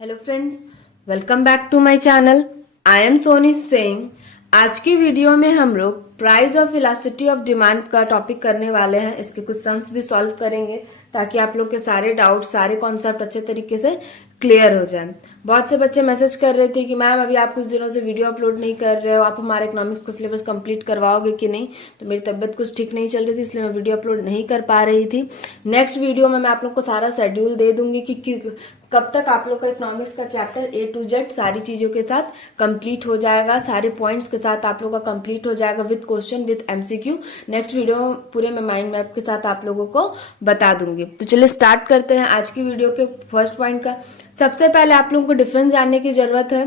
Hello friends, welcome back to my channel. I am Soni Singh. आज की video में हम लोग price of elasticity of demand का टॉपिक करने वाले हैं। इसके कुछ सम्स भी सॉल्व करेंगे ताकि आप लोग के सारे डाउट, सारे कॉन्सेप्ट अच्छे तरीके से क्लियर हो जाए। बहुत से बच्चे मैसेज कर रहे थे कि मैम अभी आप कुछ दिनों से वीडियो अपलोड नहीं कर रहे हो, आप हमारे इकोनॉमिक्स का सिलेबस कंप्लीट करवाओगे कि नहीं। तो मेरी तबीयत कुछ ठीक नहीं चल रही थी, इसलिए मैं वीडियो अपलोड नहीं कर पा रही थी। नेक्स्ट वीडियो में मैं आप लोग को सारा शेड्यूल दे दूंगी कि कब तक आप लोग का इकोनॉमिक्स का चैप्टर A to Z सारी चीजों के साथ कंप्लीट हो जाएगा, सारे पॉइंट्स के साथ आप लोग का कंप्लीट हो जाएगा with question with MCQ। Next video पूरे मैं माइंड मैप के साथ आप लोगों को बता दूंगी। तो चलिए स्टार्ट करते हैं आज की वीडियो के फर्स्ट पॉइंट का। सबसे पहले आप लोगों को डिफरेंस जानने की जरूरत है।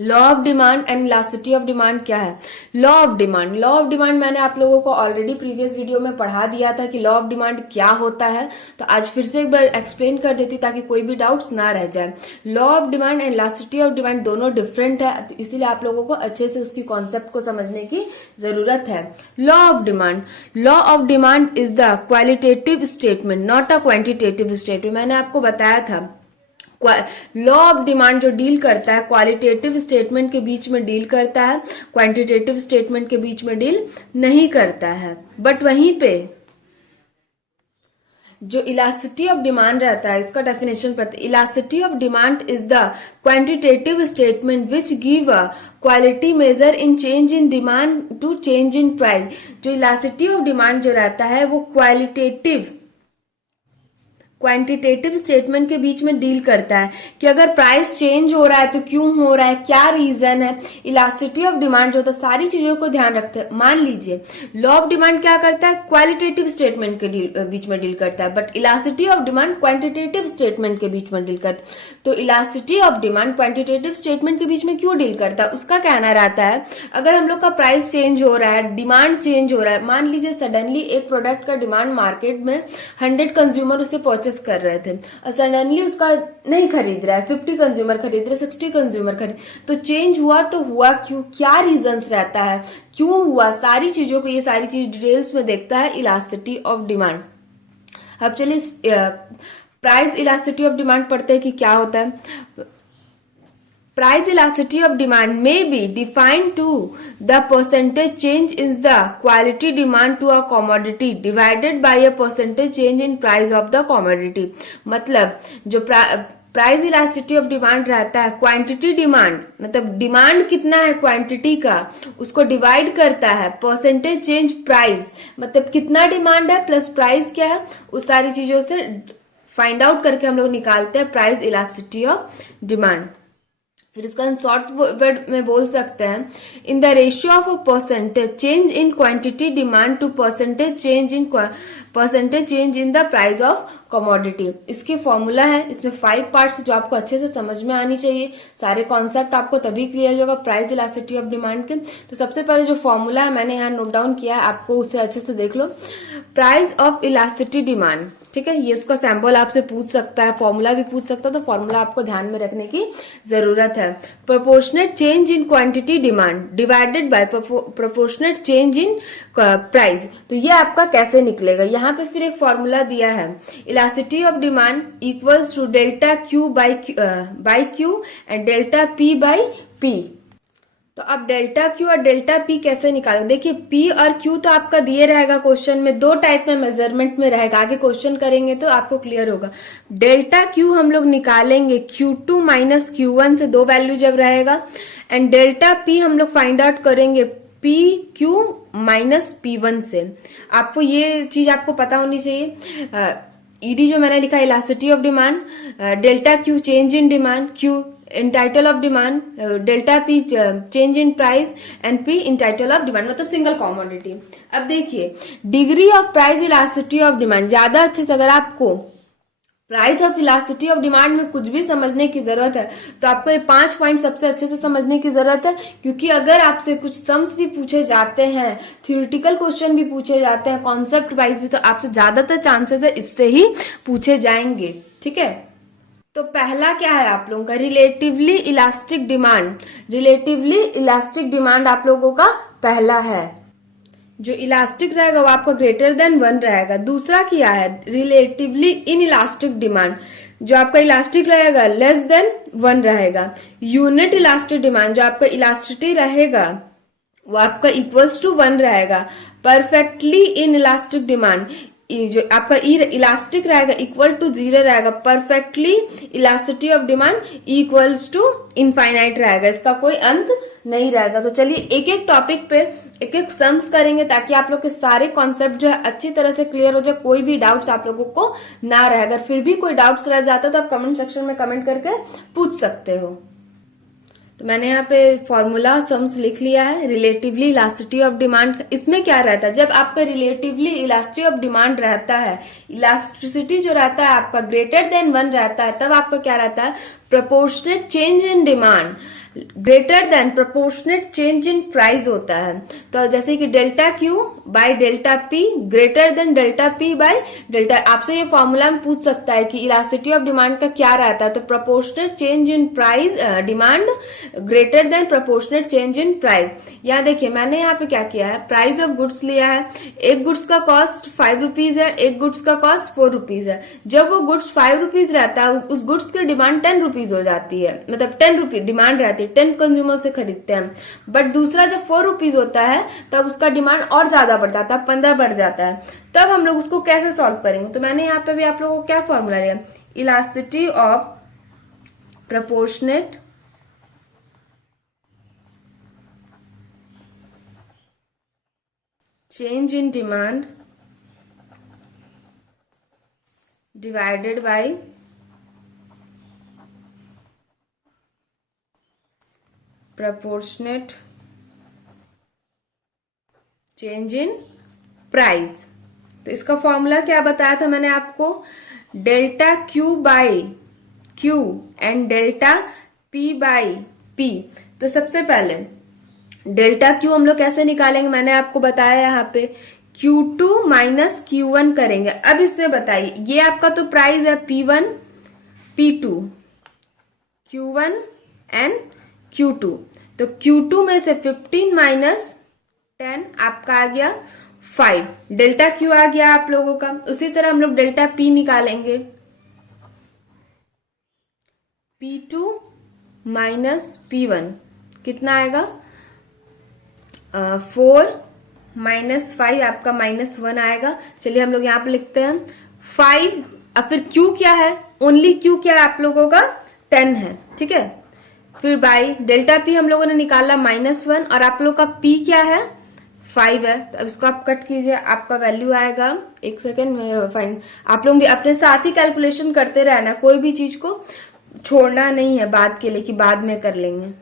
Law of demand and elasticity of demand क्या है। लॉ ऑफ डिमांड मैंने आप लोगों को ऑलरेडी प्रीवियस वीडियो में पढ़ा दिया था कि लॉ ऑफ डिमांड क्या होता है। तो आज फिर से एक बार एक्सप्लेन कर देती ताकि कोई भी डाउट्स ना रह जाए। Law of demand and elasticity of demand दोनों डिफरेंट है, तो इसीलिए आप लोगों को अच्छे से उसकी कॉन्सेप्ट को समझने की जरूरत है। Law of demand is the qualitative statement not a quantitative statement. मैंने आपको बताया था लॉ ऑफ डिमांड जो डील करता है क्वालिटेटिव स्टेटमेंट के बीच में डील करता है, क्वांटिटेटिव स्टेटमेंट के बीच में डील नहीं करता है। बट वहीं पे जो इलास्टिसिटी ऑफ डिमांड रहता है, इसका डेफिनेशन पढ़ते हैं। Elasticity of demand is the quantitative statement which give a quality measure in change in demand to change in price. जो इलास्टिसिटी ऑफ डिमांड जो रहता है वो क्वांटिटेटिव स्टेटमेंट के बीच में डील करता है कि अगर प्राइस चेंज हो रहा है तो क्यों हो रहा है, क्या रीजन है। इलास्टिसिटी ऑफ डिमांड जो होता है सारी चीजों को ध्यान रखते हैं। मान लीजिए लॉ ऑफ डिमांड क्या करता है, क्वालिटेटिव स्टेटमेंट के बीच में डील करता है, but elasticity of demand quantitative statement के बीच में डील करता है। तो elasticity of demand quantitative statement के बीच में क्यों डील करता है, उसका कहना रहता है अगर हम लोग का प्राइस चेंज हो रहा है, डिमांड चेंज हो रहा है। मान लीजिए सडनली एक प्रोडक्ट का डिमांड मार्केट में 100 कंज्यूमर उसे परचेस कर रहे थे और सडनली उसका नहीं खरीद रहा है, 50 कंज्यूमर खरीद रहे, 60 कंज्यूमर खरीद। तो चेंज हुआ तो हुआ क्यों, क्या रीजंस रहता है, क्यों हुआ, सारी चीजों को, ये सारी चीज डिटेल्स में देखता है इलास्टिसिटी ऑफ डिमांड। अब चलिए प्राइस इलास्टिसिटी ऑफ डिमांड पढ़ते हैं कि क्या होता है। Price elasticity of demand may be defined to the percentage change in the quality demand to a commodity divided by a percentage change in price of the commodity। मतलब जो price elasticity of demand रहता है, quantity demand मतलब demand कितना है quantity का, उसको divide करता है परसेंटेज चेंज प्राइस, मतलब कितना डिमांड है प्लस प्राइस क्या है, उस सारी चीजों से फाइंड आउट करके हम लोग निकालते हैं प्राइस इलास्टिसिटी ऑफ डिमांड। फिर इसका शॉर्ट वर्ड में बोल सकते हैं in the ratio of a percentage change in quantity demand to percentage change in the price of commodity. इसके फॉर्मूला है, इसमें 5 पार्ट्स जो आपको अच्छे से समझ में आनी चाहिए। सारे कॉन्सेप्ट आपको तभी क्लियर होगा प्राइस इलास्टिसिटी ऑफ डिमांड के। तो सबसे पहले जो फॉर्मूला है मैंने यहाँ नोट डाउन किया है, आपको उसे अच्छे से देख लो। प्राइस ऑफ इलास्टिसिटी डिमांड, ठीक है, ये उसका सैंपल आपसे पूछ सकता है, फॉर्मूला भी पूछ सकता है, तो फॉर्मूला आपको ध्यान में रखने की जरूरत है। Proportionate change in quantity demand divided by proportionate change in price. तो ये आपका कैसे निकलेगा, यहाँ पे फिर एक फॉर्मूला दिया है, elasticity of demand equals to delta Q by Q and delta P by P. तो अब डेल्टा क्यू और डेल्टा पी कैसे निकालेंगे। देखिए पी और क्यू तो आपका दिए रहेगा क्वेश्चन में, 2 टाइप में मेजरमेंट में रहेगा, आगे क्वेश्चन करेंगे तो आपको क्लियर होगा। डेल्टा क्यू हम लोग निकालेंगे Q2 माइनस Q1 से, 2 वैल्यू जब रहेगा, एंड डेल्टा पी हम लोग फाइंड आउट करेंगे PQ माइनस P1 से। आपको ये चीज आपको पता होनी चाहिए। ईडी जो मैंने लिखा elasticity of demand, delta Q change in demand, Q in title of demand, delta P change in price and P in title of demand, मतलब सिंगल कॉमोडिटी। अब देखिए degree of price elasticity of demand, ज्यादा अच्छे से अगर आपको price of elasticity of demand में कुछ भी समझने की जरूरत है तो आपको ये 5 पॉइंट सबसे अच्छे से समझने की जरूरत है, क्योंकि अगर आपसे कुछ सम्स भी पूछे जाते हैं, थ्योरेटिकल क्वेश्चन भी पूछे जाते हैं, कॉन्सेप्ट वाइज भी, तो आपसे ज्यादातर चांसेस है इससे ही पूछे जाएंगे, ठीक है। तो पहला क्या है आप लोगों का, relatively elastic demand. Relatively elastic demand आप लोगों का पहला है। जो इलास्टिक रहेगा वो आपका ग्रेटर देन 1 रहेगा। दूसरा क्या है, रिलेटिवली इन इलास्टिक डिमांड, जो आपका इलास्टिक रहेगा लेस देन 1 रहेगा। यूनिट इलास्टिक डिमांड, जो आपका इलास्टिसिटी रहेगा वो आपका इक्वल्स टू 1 रहेगा। परफेक्टली इन इलास्टिक डिमांड, जो आपका इलास्टिक रहेगा इक्वल टू 0 रहेगा। Perfectly elasticity of demand equals to infinite रहेगा, इसका कोई अंत नहीं रहेगा। तो चलिए एक एक टॉपिक पे एक एक सम्स करेंगे ताकि आप लोग के सारे कॉन्सेप्ट जो है अच्छी तरह से क्लियर हो जाए, कोई भी डाउट्स आप लोगों को ना रहे। अगर फिर भी कोई डाउट्स रह जाता है तो आप कमेंट सेक्शन में कमेंट करके पूछ सकते हो। तो मैंने यहाँ पे फॉर्मूला सम्स लिख लिया है। रिलेटिवली इलास्टिसिटी ऑफ डिमांड, इसमें क्या रहता है, जब आपका रिलेटिवली इलास्टिसिटी ऑफ डिमांड रहता है, इलास्टिसिटी जो रहता है आपका ग्रेटर देन 1 रहता है, तब आपका क्या रहता है, proportionate change in demand greater than proportionate change in price होता है। तो जैसे कि delta Q by delta P greater than delta P by delta, आपसे ये फॉर्मूला में पूछ सकता है कि इलास्टिसिटी ऑफ डिमांड का क्या रहता है, तो proportionate change in price demand greater than proportionate change in price. यहाँ देखिए मैंने यहाँ पे क्या किया है, प्राइस ऑफ गुड्स लिया है। एक गुड्स का कॉस्ट 5 रुपीज है, एक गुड्स का कॉस्ट 4 रुपीज है। जब वो गुड्स 5 रुपीज रहता है उस गुड्स की डिमांड 10 रुपीज हो जाती है, मतलब 10 रुपीज डिमांड रहती है, 10 कंज्यूमर से खरीदते हैं। बट दूसरा जब 4 रुपीज होता है तब उसका डिमांड और ज्यादा बढ़ जाता है, 15 बढ़ जाता है। तब हम लोग उसको कैसे सॉल्व करेंगे, तो मैंने यहाँ पे भी आप लोगों को क्या फॉर्मूला लिया, elasticity of proportionate change in demand divided by proportionate change in price। तो इसका फॉर्मूला क्या बताया था मैंने आपको, delta Q by Q and delta P by P. तो सबसे पहले डेल्टा क्यू हम लोग कैसे निकालेंगे, मैंने आपको बताया यहाँ पे Q2 माइनस Q1 करेंगे। अब इसमें बताइए, ये आपका तो प्राइस है P1 P2 Q1 and Q2, तो Q2 में से 15 माइनस 10 आपका आ गया 5, डेल्टा Q आ गया आप लोगों का। उसी तरह हम लोग डेल्टा P निकालेंगे, P2 माइनस P1 कितना आएगा, 4 माइनस 5 आपका -1 आएगा। चलिए हम लोग यहाँ पे लिखते हैं 5, अब फिर Q क्या है, ओनली Q क्या है आप लोगों का 10 है, ठीक है। फिर बाई डेल्टा पी हम लोगों ने निकाला -1 और आप लोग का पी क्या है 5 है। तो अब इसको आप कट कीजिए, आपका वैल्यू आएगा, एक सेकेंड में फाइंड, आप लोग भी अपने साथ ही कैलकुलेशन करते रहना, कोई भी चीज को छोड़ना नहीं है बाद के लिए कि बाद में कर लेंगे।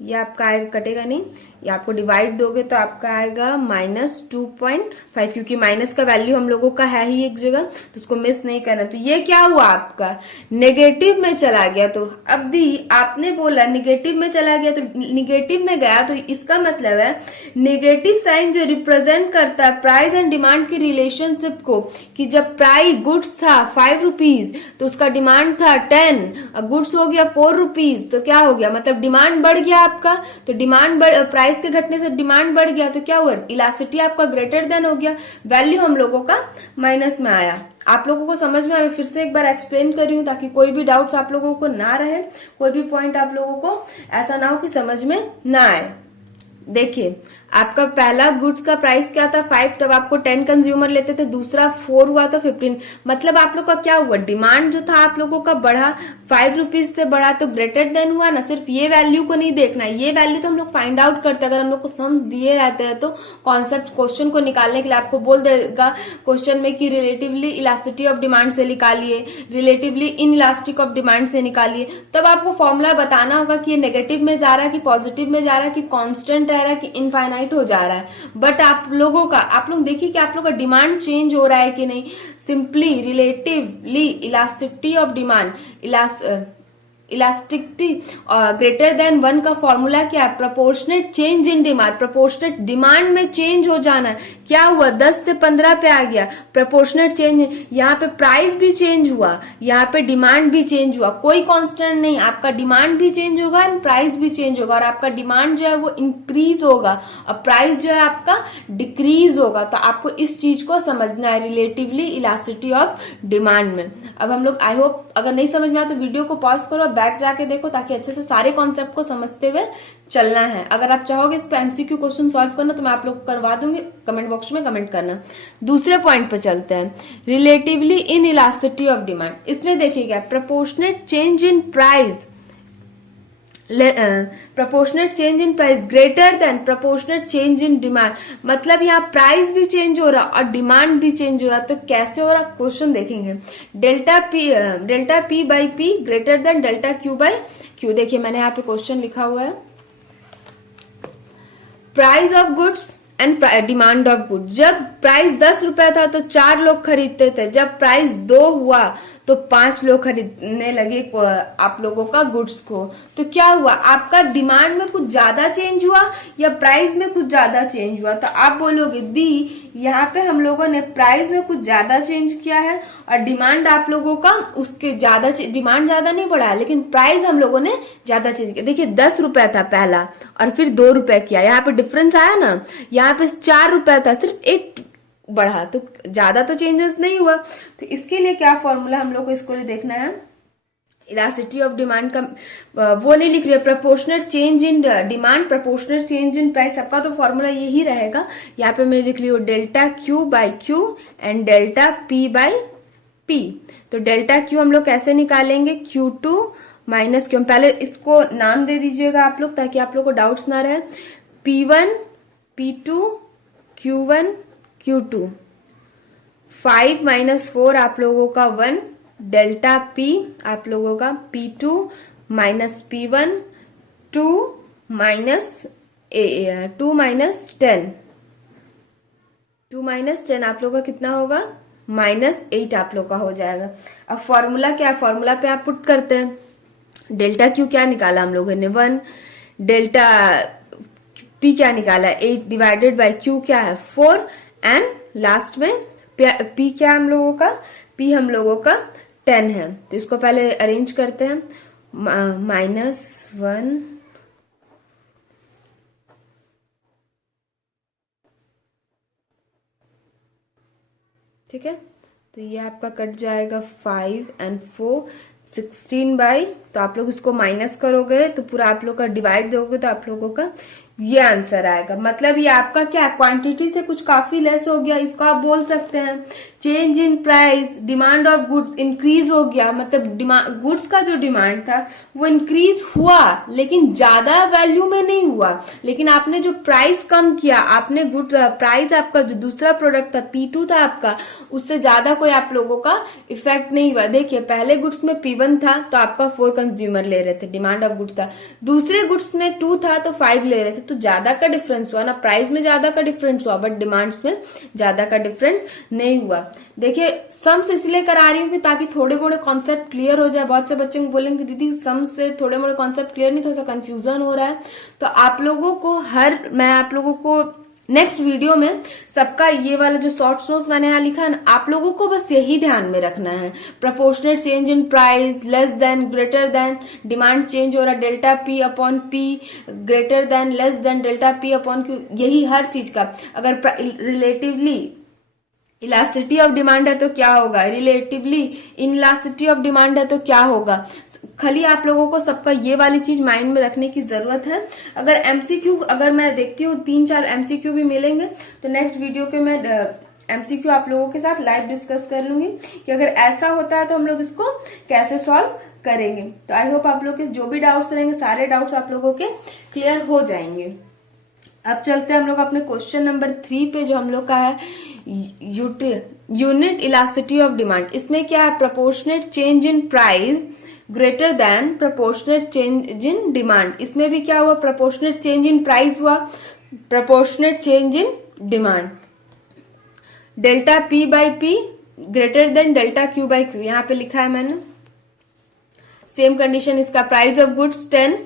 ये आपका आएगा, कटेगा नहीं, ये आपको डिवाइड दोगे तो आपका आएगा -2.5, क्योंकि माइनस का वैल्यू हम लोगों का है ही एक जगह, तो उसको मिस नहीं करना। तो ये क्या हुआ आपका नेगेटिव में चला गया। तो अब भी आपने बोला नेगेटिव में चला गया, तो नेगेटिव में गया, तो इसका मतलब है नेगेटिव साइन जो रिप्रेजेंट करता है प्राइस एंड डिमांड की रिलेशनशिप को, कि जब प्राइस गुड्स था 5 रुपीज तो उसका डिमांड था 10, गुड्स हो गया 4 रुपीज, तो क्या हो गया, मतलब डिमांड बढ़ गया आपका। तो डिमांड प्राइस के घटने से डिमांड बढ़ गया, तो क्या हुआ, इलास्टिसिटी आपका ग्रेटर देन हो गया, वैल्यू हम लोगों का माइनस में आया। आप लोगों को समझ में आया, फिर से एक बार एक्सप्लेन कर रही हूँ ताकि कोई भी डाउट्स आप लोगों को ना रहे, कोई भी पॉइंट आप लोगों को ऐसा ना हो कि समझ में ना आए। देखिए आपका पहला गुड्स का प्राइस क्या था 5, तब आपको 10 कंज्यूमर लेते थे, दूसरा 4 हुआ तो 15, मतलब आप लोग का क्या हुआ, डिमांड जो था आप लोगों का बढ़ा, 5 रुपीज से बढ़ा, तो ग्रेटर देन हुआ ना। सिर्फ ये वैल्यू को नहीं देखना, ये वैल्यू तो हम लोग फाइंड आउट करते हैं, अगर हम लोग को सम्स दिए रहते हैं तो कॉन्सेप्ट क्वेश्चन को निकालने के लिए आपको बोल देगा क्वेश्चन में कि रिलेटिवली इलास्टिसिटी ऑफ डिमांड से निकालिए, relatively in elastic of demand से निकालिए, तब आपको फॉर्मूला बताना होगा कि ये नेगेटिव में जा रहा है कि पॉजिटिव में जा रहा है कि कॉन्स्टेंट रह रहा है कि इनफाइनाइट हो जा रहा है। बट आप लोगों का, आप लोग देखिए कि आप लोग का डिमांड चेंज हो रहा है कि नहीं। Simply relatively elasticity of demand elasticity greater than 1 का फॉर्मूला क्या है? Proportionate change in demand, proportionate demand में चेंज हो जाना है। क्या हुआ? 10 से 15 पे आ गया, प्रोपोर्शनेट चेंज। यहाँ पे प्राइस भी चेंज हुआ, यहाँ पे डिमांड भी चेंज हुआ, कोई कांस्टेंट नहीं, आपका डिमांड भी चेंज होगा एंड प्राइस भी चेंज होगा, और आपका डिमांड जो है वो इंक्रीज होगा और प्राइस जो है आपका डिक्रीज होगा। तो आपको इस चीज को समझना है रिलेटिवली इलास्टिसिटी ऑफ डिमांड में। अब हम लोग, आई होप अगर नहीं समझ में आया तो वीडियो को पॉज करो और बैक जाके देखो, ताकि अच्छे से सारे कॉन्सेप्ट को समझते हुए चलना है। अगर आप चाहोगे इस पे एमसीक्यू क्वेश्चन सॉल्व करना तो मैं आप लोग को करवा दूंगी, कमेंट बॉक्स में कमेंट करना। दूसरे पॉइंट पे चलते हैं, relatively in elasticity of demand. इसमें देखिएगा proportionate change in price, proportionate change in price greater than proportionate change in demand. मतलब यहाँ प्राइस भी चेंज हो रहा और डिमांड भी चेंज हो रहा। तो कैसे हो रहा, क्वेश्चन देखेंगे। Delta P by P greater than delta Q by Q. देखिए मैंने यहाँ पे क्वेश्चन लिखा हुआ है, price of goods and demand of goods. जब प्राइस 10 रुपए था तो 4 लोग खरीदते थे, जब प्राइस 2 हुआ तो 5 लोग खरीदने लगे आप लोगों का गुड्स को। तो क्या हुआ, आपका डिमांड में कुछ ज्यादा चेंज हुआ या प्राइस में कुछ ज्यादा चेंज हुआ? तो आप बोलोगे दी, यहाँ पे हम लोगों ने प्राइस में कुछ ज्यादा चेंज किया है और डिमांड आप लोगों का उसके ज्यादा, डिमांड ज्यादा नहीं बढ़ा लेकिन प्राइस हम लोगों ने ज्यादा चेंज किया। देखिए 10 रुपए था पहला और फिर 2 रुपए किया, यहाँ पे डिफरेंस आया ना। यहाँ पे 4 रुपए था, सिर्फ 1 बढ़ा, तो ज्यादा तो चेंजेस नहीं हुआ। तो इसके लिए क्या फॉर्मूला हम लोग को इसको देखना है, इलास्टिसिटी ऑफ डिमांड का वो नहीं लिख रही है, proportionate change in demand proportionate change in price, सबका तो फॉर्मूला यही रहेगा। यहाँ पे मैं लिख रही हूँ delta Q by Q and delta P by P. तो डेल्टा क्यू हम लोग कैसे निकालेंगे, Q2 माइनस क्यू। पहले इसको नाम दे दीजिएगा आप लोग ताकि आप लोग को डाउट्स ना रहे। P1 P2 Q1 Q2, 5 minus 4 आप लोगों का 1, डेल्टा P आप लोगों का P2 minus P1, 2 minus 10, 2 minus 10 आप लोगों का कितना होगा, -8 आप लोग का हो जाएगा। अब फॉर्मूला क्या है, फॉर्मूला पे आप पुट करते हैं। डेल्टा क्यू क्या निकाला हम लोगों ने 1, डेल्टा P क्या निकाला 8 डिवाइडेड बाय Q क्या है 4 एंड लास्ट में P क्या हम लोगों का, P हम लोगों का 10 है। तो इसको पहले अरेंज करते हैं, -1 ठीक है। तो ये आपका कट जाएगा 5 एंड 4 16 बाई, तो आप लोग इसको माइनस करोगे तो पूरा आप लोग का डिवाइड दोगे तो आप लोगों का ये आंसर आएगा। मतलब ये आपका क्या क्वांटिटी से कुछ काफी लेस हो गया, इसको आप बोल सकते हैं change in price, demand of goods increase हो गया। मतलब गुड्स का जो डिमांड था वो इंक्रीज हुआ लेकिन ज्यादा वैल्यू में नहीं हुआ, लेकिन आपने जो प्राइस कम किया, आपने गुड्स प्राइस आपका जो दूसरा प्रोडक्ट था P2 था आपका, उससे ज्यादा कोई आप लोगों का इफेक्ट नहीं हुआ। देखिए पहले गुड्स में P1 था तो आपका 4 कंज्यूमर ले रहे थे, डिमांड ऑफ गुड्स था, दूसरे गुड्स में 2 था तो 5 ले रहे थे, तो ज्यादा का डिफरेंस हुआ ना, प्राइस में ज्यादा का डिफरेंस हुआ बट डिमांड्स में ज्यादा का डिफरेंस नहीं हुआ। देखिए सम्स इसलिए करा रही हूँ कि ताकि थोड़े मोड़े कॉन्सेप्ट क्लियर हो जाए। बहुत से बच्चे बोलेंगे दीदी सम्स से थोड़े मोड़े कॉन्सेप्ट क्लियर नहीं, थोड़ा सा कंफ्यूजन हो रहा है। तो आप लोगों को मैं आप लोगों को नेक्स्ट वीडियो में सबका ये वाला जो शॉर्ट नोट्स मैंने यहाँ लिखा है ना, आप लोगों को बस यही ध्यान में रखना है। Proportionate change in price, less than, greater than, demand change हो रहा, delta P upon P, greater than, less than, delta P upon Q, यही हर चीज का। अगर रिलेटिवली इलास्टिसिटी ऑफ डिमांड है तो क्या होगा, रिलेटिवली इनइलास्टिसिटी ऑफ डिमांड है तो क्या होगा। खाली आप लोगों को सबका ये वाली चीज माइंड में रखने की जरूरत है। अगर एमसीक्यू, अगर मैं देखती हूँ 3-4 एमसीक्यू भी मिलेंगे तो नेक्स्ट वीडियो के मैं एमसीक्यू आप लोगों के साथ लाइव डिस्कस कर लूंगी कि अगर ऐसा होता है तो हम लोग इसको कैसे सॉल्व करेंगे। तो आई होप आप लोग के जो भी डाउट्स रहेंगे सारे डाउट्स आप लोगों के क्लियर हो जाएंगे। अब चलते हैं हम लोग अपने क्वेश्चन नंबर 3 पे, जो हम लोग का है यूनिट इलास्टिसिटी ऑफ डिमांड। इसमें क्या है, proportionate change in price greater than proportionate change in demand. इसमें भी क्या हुआ, प्रोपोर्शनेट चेंज इन प्राइस हुआ, proportionate change in demand. Delta P by P greater than delta Q by Q, यहाँ पे लिखा है मैंने। सेम कंडीशन इसका, प्राइस ऑफ गुड्स 10,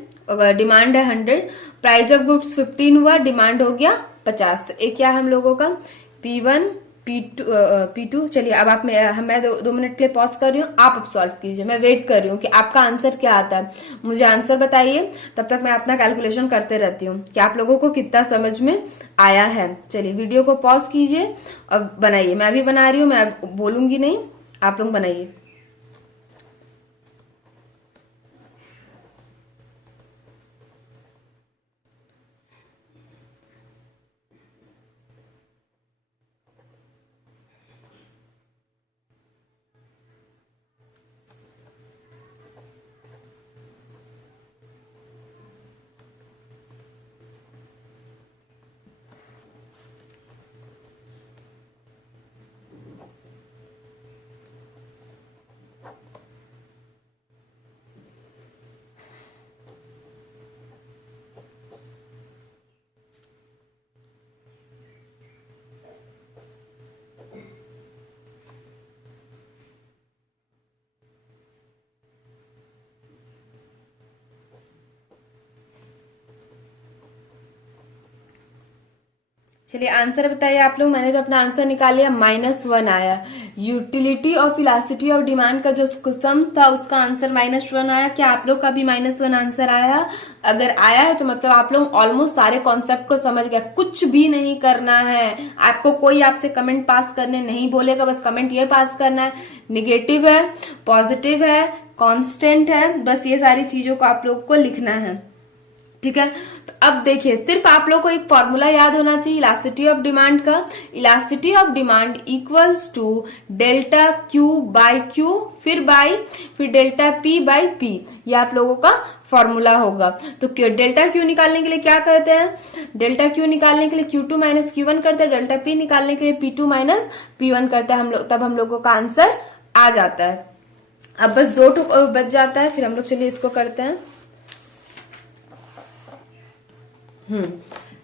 डिमांड है 100, प्राइस ऑफ गुड्स 15 हुआ, डिमांड हो गया 50। तो एक क्या है हम लोगों का P1 P2। चलिए अब आप मैं 2 मिनट के लिए पॉज कर रही हूँ, आप अब सॉल्व कीजिए, मैं वेट कर रही हूँ कि आपका आंसर क्या आता है, मुझे आंसर बताइए, तब तक मैं अपना कैलकुलेशन करते रहती हूँ कि आप लोगों को कितना समझ में आया है। चलिए वीडियो को पॉज कीजिए और बनाइए, मैं भी बना रही हूँ, मैं बोलूंगी नहीं, आप लोग बनाइए। चलिए आंसर बताइए आप लोग। मैंने जो अपना आंसर निकाल लिया, -1 आया। Utility of elasticity of demand का जो सम था उसका आंसर -1 आया। क्या आप लोग का भी -1 आंसर आया? अगर आया है तो मतलब आप लोग ऑलमोस्ट सारे कॉन्सेप्ट को समझ गए। कुछ भी नहीं करना है आपको, कोई आपसे कमेंट पास करने नहीं बोलेगा, बस कमेंट ये पास करना है निगेटिव है, पॉजिटिव है, कांस्टेंट है, बस ये सारी चीजों को आप लोग को लिखना है। ठीक है, तो अब देखिए सिर्फ आप लोग को एक फॉर्मूला याद होना चाहिए इलास्टिसिटी ऑफ डिमांड का। Elasticity of demand equals to delta Q by Q, फिर डेल्टा पी बाई पी, ये आप लोगों का फॉर्मूला होगा। तो डेल्टा क्यू निकालने के लिए क्या करते हैं, डेल्टा क्यू निकालने के लिए Q2 माइनस Q1 करते हैं, डेल्टा पी निकालने के लिए P2 माइनस P1 करते हैं हम लोग, तब हम लोगों का आंसर आ जाता है। अब बस 2 बच जाता है, फिर हम लोग चलिए इसको करते हैं।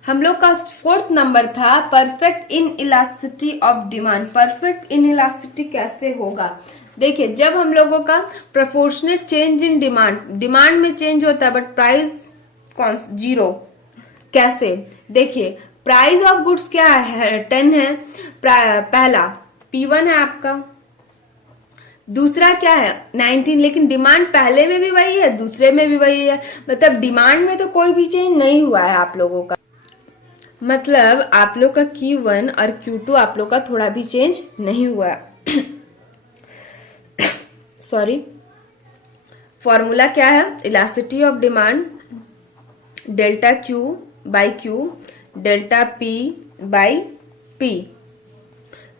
हम लोग का 4th नंबर था perfect in elasticity of demand. Perfect in elasticity कैसे होगा? देखिए जब हम लोगों का प्रोपोर्शनेट चेंज इन डिमांड में चेंज होता है बट प्राइस 0, कैसे? देखिए प्राइस ऑफ गुड्स क्या है, 10 है, पहला P1 है आपका, दूसरा क्या है 19, लेकिन डिमांड पहले में भी वही है, दूसरे में भी वही है, मतलब डिमांड में तो कोई भी चेंज नहीं हुआ है आप लोगों का। मतलब आप लोग का Q1 और Q2 आप लोग का थोड़ा भी चेंज नहीं हुआ है। सॉरी, फॉर्मूला क्या है, elasticity of demand delta Q by Q delta P by P।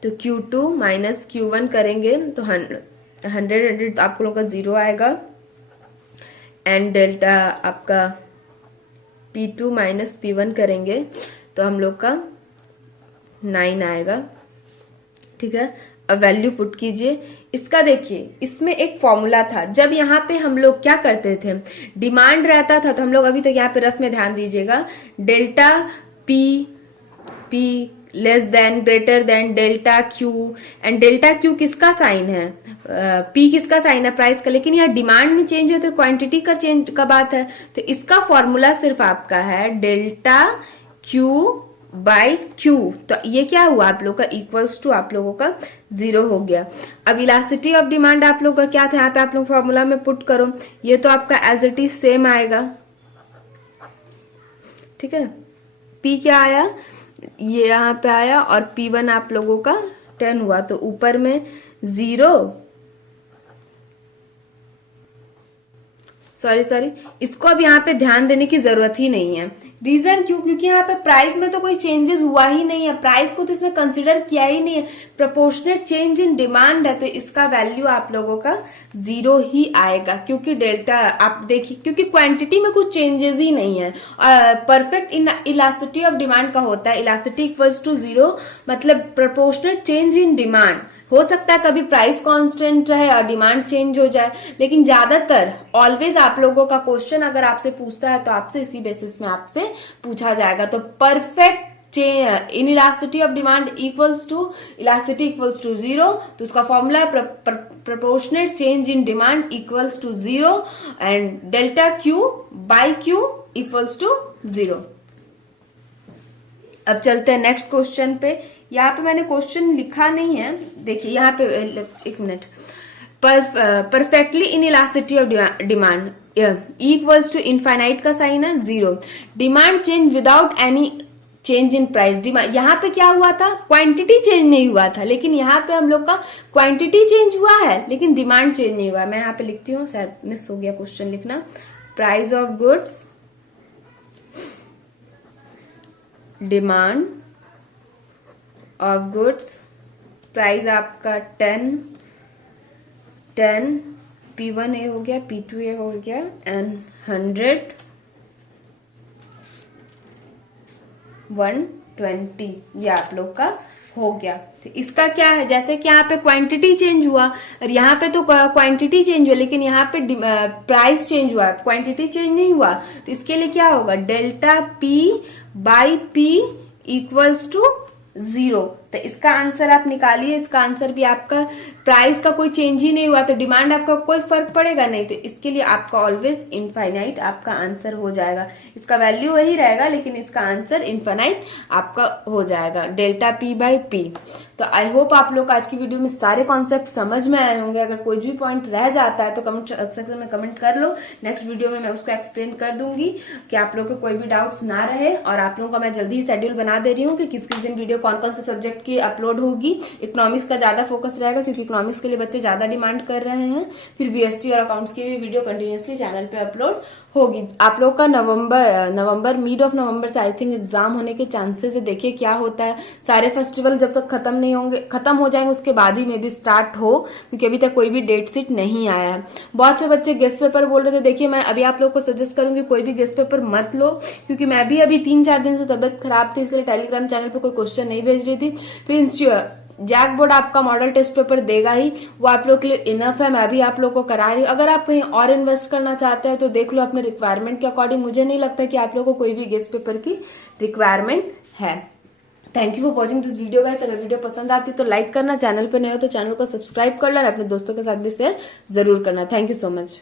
तो Q2 माइनस Q1 करेंगे तो 100 आप लोगों का 0 आएगा, एंड डेल्टा आपका P2 माइनस P1 करेंगे तो हम लोग का 9 आएगा। ठीक है, अब वैल्यू पुट कीजिए इसका। देखिए इसमें एक फॉर्मूला था, जब यहाँ पे हम लोग क्या करते थे, डिमांड रहता था तो हम लोग अभी तक यहाँ पे रफ में ध्यान दीजिएगा, delta P less than greater than delta Q, and delta Q किसका साइन है, P किसका साइन है, प्राइस का। लेकिन यहाँ डिमांड में चेंज हो तो क्वांटिटी का चेंज का बात है, तो इसका फॉर्मूला सिर्फ आपका है डेल्टा Q बाई Q। तो ये क्या हुआ आप लोग का इक्वल्स टू आप लोगों का 0 हो गया। अब इलास्टिसिटी ऑफ डिमांड आप लोग का क्या था, यहाँ पे आप लोग फॉर्मूला में पुट करो, ये तो आपका एज इट इज सेम आएगा। ठीक है, P क्या आया, ये यहाँ पे आया, और P1 आप लोगों का 10 हुआ, तो ऊपर में 0, सॉरी इसको अब यहाँ पे ध्यान देने की जरूरत ही नहीं है। रीजन क्यों, क्योंकि यहाँ पे प्राइस में तो कोई चेंजेस हुआ ही नहीं है, प्राइस को तो इसमें कंसीडर किया ही नहीं है, प्रोपोर्शनेट चेंज इन डिमांड है, तो इसका वैल्यू आप लोगों का 0 ही आएगा। क्योंकि डेल्टा आप देखिए, क्योंकि क्वांटिटी में कुछ चेंजेस ही नहीं है। Perfect in elasticity of demand का होता है इलास्टिसिटी इक्वल्स टू 0, मतलब प्रोपोर्शनेट चेंज इन डिमांड। हो सकता है कभी प्राइस कांस्टेंट रहे और डिमांड चेंज हो जाए, लेकिन ज्यादातर ऑलवेज आप लोगों का क्वेश्चन अगर आपसे पूछता है तो आपसे इसी बेसिस में आपसे पूछा जाएगा। तो perfect inelasticity of demand equals to elasticity equals to 0, तो उसका फॉर्मूला है proportionate change in demand equals to 0 and delta Q by Q equals to 0। अब चलते हैं नेक्स्ट क्वेश्चन पे। यहाँ पे मैंने क्वेश्चन लिखा नहीं है, देखिए यहाँ पे एक minute. Perfectly in elasticity of demand equals to infinite का साइन है 0, demand change without any change in price. Demand यहाँ पे क्या हुआ था, क्वांटिटी चेंज नहीं हुआ था, लेकिन यहाँ पे हम लोग का क्वांटिटी चेंज हुआ है लेकिन डिमांड चेंज नहीं हुआ। मैं यहाँ पे लिखती हूँ, शायद मिस हो गया क्वेश्चन लिखना। Price of goods, demand of goods, price आपका 10 P1A हो गया, P2A हो गया एंड 100 120, ये आप लोग का हो गया। तो इसका क्या है, जैसे कि यहाँ पे क्वांटिटी चेंज हुआ और यहाँ पे तो क्वांटिटी चेंज हुआ लेकिन यहाँ पे प्राइस चेंज हुआ, क्वांटिटी चेंज नहीं हुआ, तो इसके लिए क्या होगा, delta P by P equals to 0। तो इसका आंसर आप निकालिए। इसका आंसर भी आपका प्राइस का कोई चेंज ही नहीं हुआ तो डिमांड आपका कोई फर्क पड़ेगा नहीं, तो इसके लिए आपका ऑलवेज इनफाइनाइट आपका आंसर हो जाएगा। इसका वैल्यू वही रहेगा लेकिन इसका आंसर इनफाइनाइट आपका हो जाएगा, डेल्टा P बाई P। तो आई होप आप लोग आज की वीडियो में सारे कॉन्सेप्ट समझ में आए होंगे। अगर कोई भी पॉइंट रह जाता है तो कमेंट सेक्शन में कमेंट कर लो, नेक्स्ट वीडियो में मैं उसको एक्सप्लेन कर दूंगी कि आप लोग को कोई भी डाउट्स ना रहे। और आप लोगों का मैं जल्दी ही शेड्यूल बना दे रही हूँ कि किस किस दिन वीडियो कौन कौन से सब्जेक्ट की अपलोड होगी। इकोनॉमिक्स का ज्यादा फोकस रहेगा क्योंकि इकोनॉमिक्स के लिए बच्चे ज्यादा डिमांड कर रहे हैं। फिर बीएसटी और अकाउंट्स की भी वीडियो कंटिन्यूअसली चैनल पे अपलोड होगी। आप लोग का नवंबर मिड ऑफ नवंबर से आई थिंक एग्जाम होने के चांसेस है। देखिए क्या होता है, सारे फेस्टिवल जब तक खत्म हो जाएंगे उसके बाद ही मे भी स्टार्ट हो, क्योंकि अभी तक कोई भी डेट शीट नहीं आया है। बहुत से बच्चे गेस्ट पेपर बोल रहे थे, देखिए मैं अभी आप लोग को सजेस्ट करूंगी कोई भी गेस्ट पेपर मत लो, क्योंकि मैं भी अभी 3-4 दिन से तबियत खराब थी, इसलिए टेलीग्राम चैनल पे कोई क्वेश्चन नहीं भेज रही थी। फिर जैक बोर्ड आपका मॉडल टेस्ट पेपर देगा ही, वो आप लोग के लिए इनफ है। मैं अभी आप लोग को करा रही हूँ। अगर आप कहीं और इन्वेस्ट करना चाहते हैं तो देख लो अपने रिक्वायरमेंट के अकॉर्डिंग। मुझे नहीं लगता कि आप लोग को कोई भी गेस्ट पेपर की रिक्वायरमेंट है। Thank you for watching this video guys. अगर वीडियो पसंद आती है तो लाइक करना, चैनल पर नए हो तो चैनल को सब्सक्राइब कर लो और अपने दोस्तों के साथ भी शेयर जरूर करना। Thank you so much.